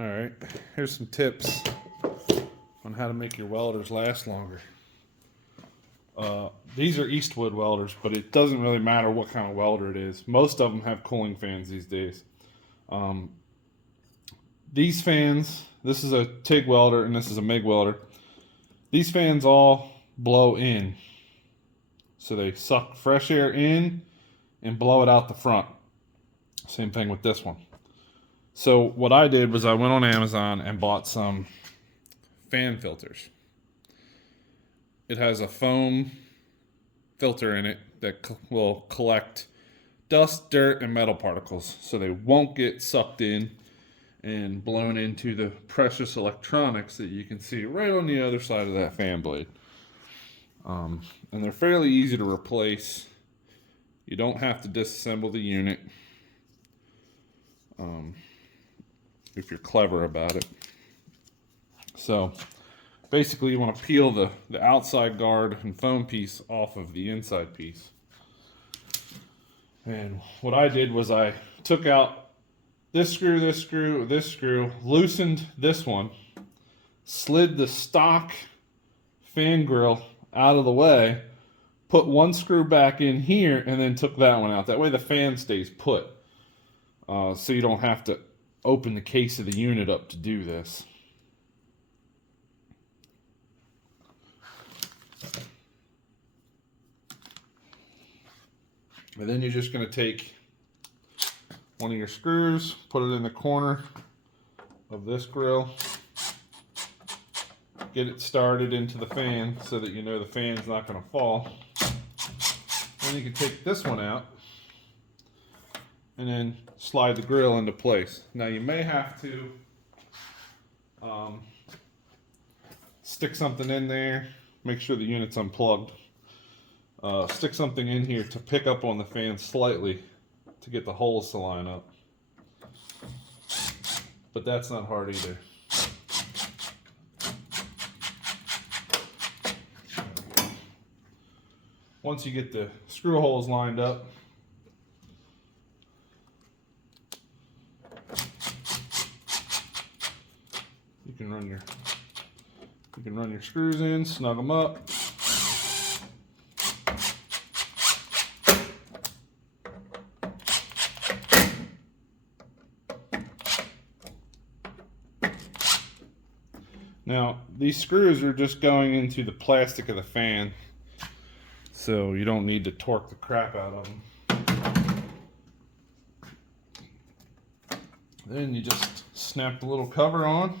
Alright, here's some tips on how to make your welders last longer. These are Eastwood welders, but it doesn't really matter what kind of welder it is. Most of them have cooling fans these days. These fans, this is a TIG welder and this is a MIG welder. These fans all blow in. So they suck fresh air in and blow it out the front. Same thing with this one. So what I did was I went on Amazon and bought some fan filters. It has a foam filter in it that will collect dust, dirt, and metal particles so they won't get sucked in and blown into the precious electronics that you can see right on the other side of that fan blade. And they're fairly easy to replace. You don't have to disassemble the unit if you're clever about it. So basically you want to peel the outside guard and foam piece off of the inside piece. And what I did was I took out this screw, loosened this one, slid the stock fan grill out of the way, put one screw back in here, and then took that one out. That way the fan stays put. So you don't have to open the case of the unit up to do this. And then you're just going to take one of your screws, put it in the corner of this grill, get it started into the fan so that you know the fan's not going to fall. Then you can take this one out and then slide the grill into place. Now you may have to stick something in there, make sure the unit's unplugged. Stick something in here to pick up on the fan slightly to get the holes to line up. But that's not hard either. Once you get the screw holes lined up, you can run your screws in, snug them up. Now, these screws are just going into the plastic of the fan, so you don't need to torque the crap out of them. Then you just snap the little cover on,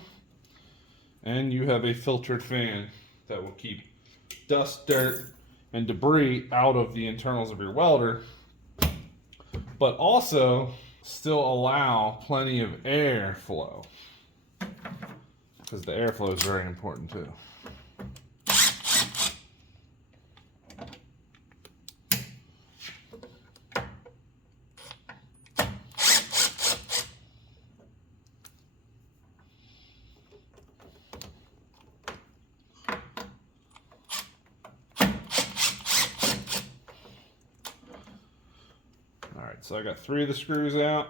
and you have a filtered fan that will keep dust, dirt, and debris out of the internals of your welder, but also still allow plenty of air flow, because the airflow is very important too. Alright, so I got 3 of the screws out.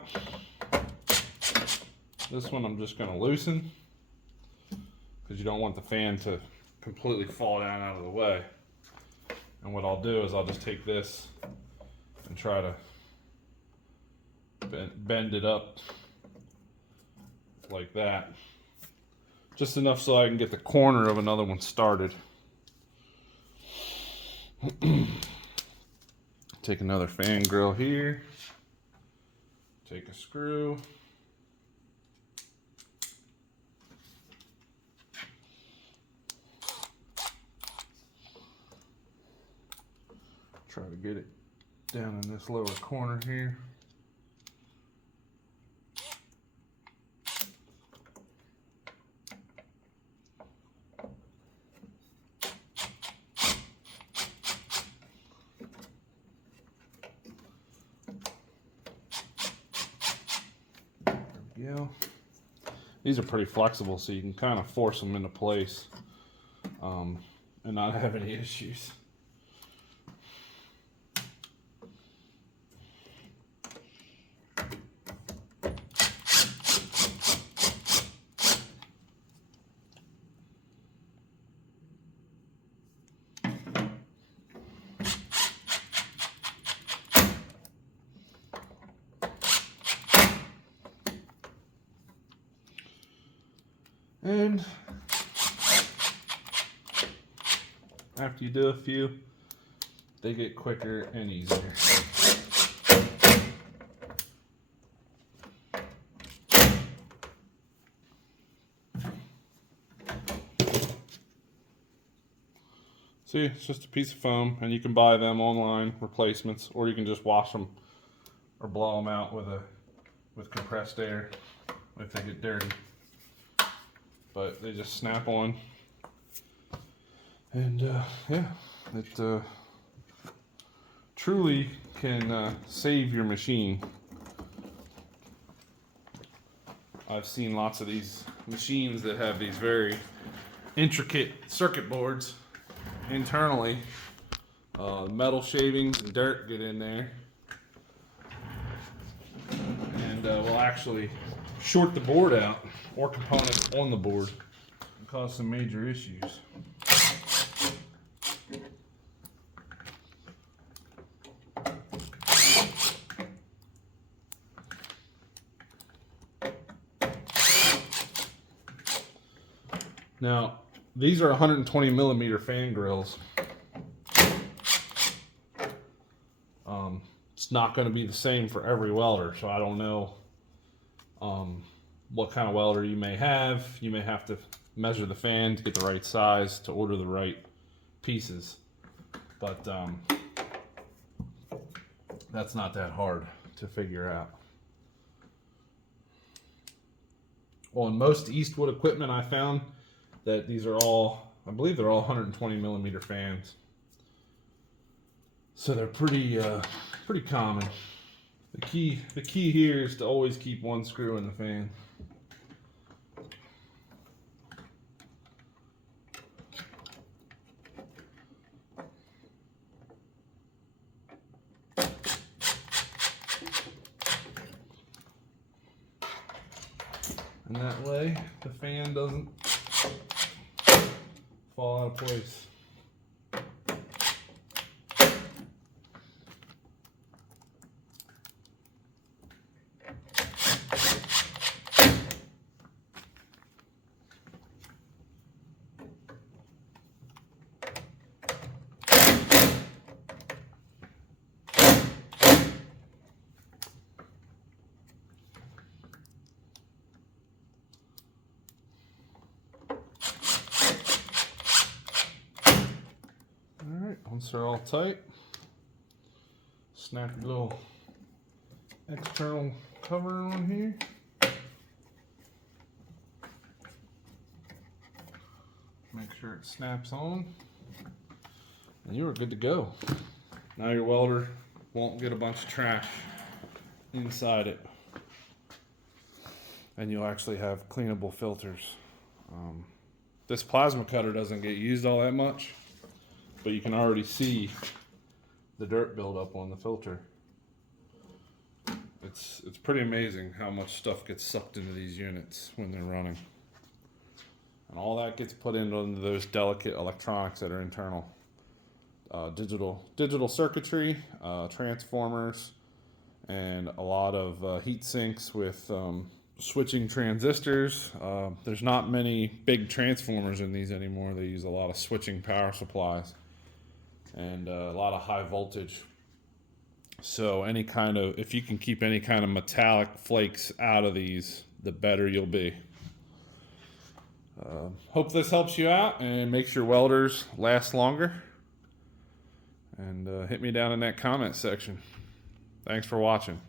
This one I'm just going to loosen, because you don't want the fan to completely fall down out of the way. And what I'll do is I'll just take this and try to bend it up like that. Just enough so I can get the corner of another one started. Take another fan grill here. Take a screw. Try to get it down in this lower corner here. There we go. These are pretty flexible, so you can kind of force them into place and not have any issues. And after you do a few, they get quicker and easier. See, it's just a piece of foam, and you can buy them online, replacements, or you can just wash them or blow them out with compressed air if they get dirty. But they just snap on, and yeah, it truly can save your machine. I've seen lots of these machines that have these very intricate circuit boards internally. Metal shavings and dirt get in there, and will actually short the board out or components on the board and cause some major issues. Now, these are 120 millimeter fan grills. It's not going to be the same for every welder, so I don't know what kind of welder you may have. You may have to measure the fan to get the right size to order the right pieces, but that's not that hard to figure out. On most Eastwood equipment, I found that these are all, I believe they're all 120 millimeter fans. So they're pretty common. The key here is to always keep one screw in the fan. And that way the fan doesn't fall out of place. Once they're all tight, snap your little external cover on here. Make sure it snaps on, and you are good to go. Now your welder won't get a bunch of trash inside it, and you'll actually have cleanable filters. This plasma cutter doesn't get used all that much, but you can already see the dirt buildup on the filter. It's pretty amazing how much stuff gets sucked into these units when they're running. And all that gets put into those delicate electronics that are internal. Digital circuitry, transformers, and a lot of heat sinks with switching transistors. There's not many big transformers in these anymore. They use a lot of switching power supplies and a lot of high voltage. So if you can keep any kind of metallic flakes out of these, the better you'll be. Hope this helps you out and makes your welders last longer. And hit me down in that comment section. Thanks for watching.